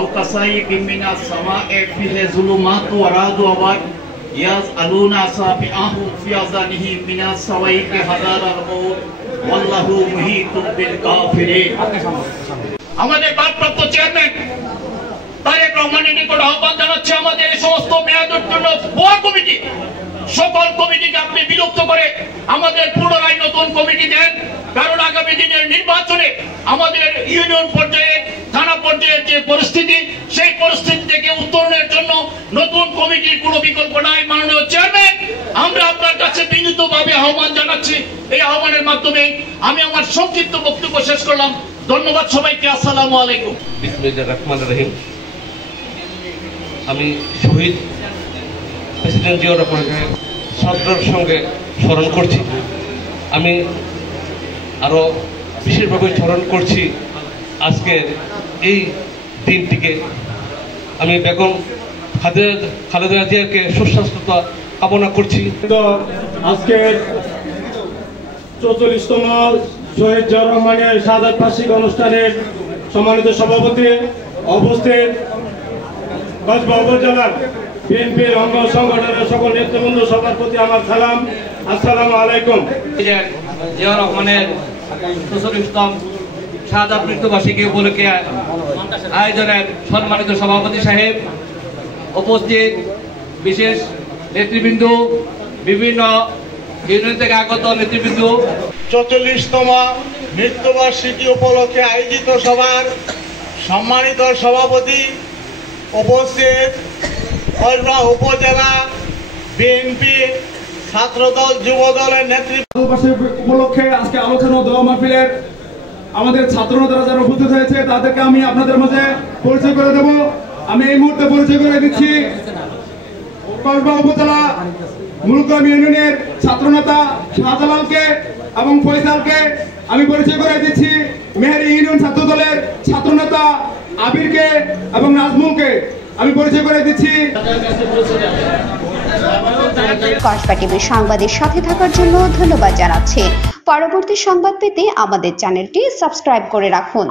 আও কাসাইয়িম মিনাস সামা'i ফিহি যুলুমাতু ওয়া রা'দু ওয়া ইয়াসআলুনা আসাবিআহুম ফি আযানিহিম মিনাস সাওয়াইকি হাযারাল মাউত ওয়াল্লাহু মুহীতুম বিল কাফিরিন। আমাদের ভারপ্রাপ্ত চেয়ারম্যান তারেক রহমানের নিকট আহ্বান জানাচ্ছি, আমাদের এই সমস্ত মেয়াদোত্তীর্ণ ভুয়া কমিটি, সকল কমিটিকে আপনি বিলুপ্ত করে আমাদের পুনরায় নতুন কমিটি দেন। কারণ আগামী দিনের নির্বাচনে আমাদের ইউনিয়ন পর্যায়ে, থানা পর্যায়ের যে পরিস্থিতি, সেই পরিস্থিতি থেকে উত্তরণের জন্য নতুন কমিটির কোনো বিকল্প নাই। মাননীয় চেয়ারম্যান, আমরা আপনার কাছে বিনীতভাবে আহ্বান জানাচ্ছি। এই আহ্বানের মাধ্যমে আমি আমার সংক্ষিপ্ত বক্তব্য শেষ করলাম। ধন্যবাদ সবাইকে। আসসালামু আলাইকুম। বিসমিল্লাহির রহমানির রহিম। আমি শহীদ প্রেসিডেন্ট জিয়াউর রহমানকে শ্রদ্ধার সঙ্গে স্মরণ করছি। আমি আরও বিশেষভাবে স্মরণ করছি আজকের এই দিনটিকে। আমি বেগম খালেদা জিয়াকে সুস্বাস্থ্যতা কামনা করছি। আজকের 44তম শহীদ জিয়াউর রহমানের শাহাদাত বার্ষিক অনুষ্ঠানের সম্মানিত সভাপতি, উপস্থিত কসবা উপজেলার বিএনপির অঙ্গ সংগঠনের সকল নেতৃবৃন্দ, সবার প্রতি আমার সালাম। আসসালামু আলাইকুম। জিয়াউর রহমানের 44তম শাহাদাত মৃত্যুবার্ষিকী উপলক্ষে আয়োজনের সম্মানিত সভাপতি সাহেব, উপস্থিত বিশেষ নেতৃবৃন্দ, বিভিন্ন ইউনিয়ন থেকে আগত নেতৃবৃন্দ, 44তম মৃত্যুবার্ষিকী উপলক্ষে আয়োজিত সভার সম্মানিত সভাপতি, উপস্থিত কসবা উপজেলা বিএনপি ছাত্রদল যুবদলের নেতৃত্ব উপলক্ষে আজকে আলোচনা দোয়া মাহফিলের আমাদের ছাত্রনেতারা যারা উপস্থিত হয়েছে তাদেরকে আমি আপনাদের মাঝে পরিচয় করে দেব। আমি এই মুহূর্তে পরিচয় করে দিচ্ছি কসবা উপজেলা মুলগ্রাম ইউনিয়নের ছাত্রনেতা শাহজালালকে এবং ফয়সালকে আমি পরিচয় করে দিচ্ছি। মেহেরী ইউনিয়ন ছাত্র দলের ছাত্রনেতা আবিরকে এবং নাজমুলকে আমি পরিচয় করে দিচ্ছি। কসবা টিভির সংবাদের সাথে থাকার জন্য ধন্যবাদ জানাচ্ছি। পরবর্তী সংবাদ পেতে আমাদের চ্যানেলটি সাবস্ক্রাইব করে রাখুন।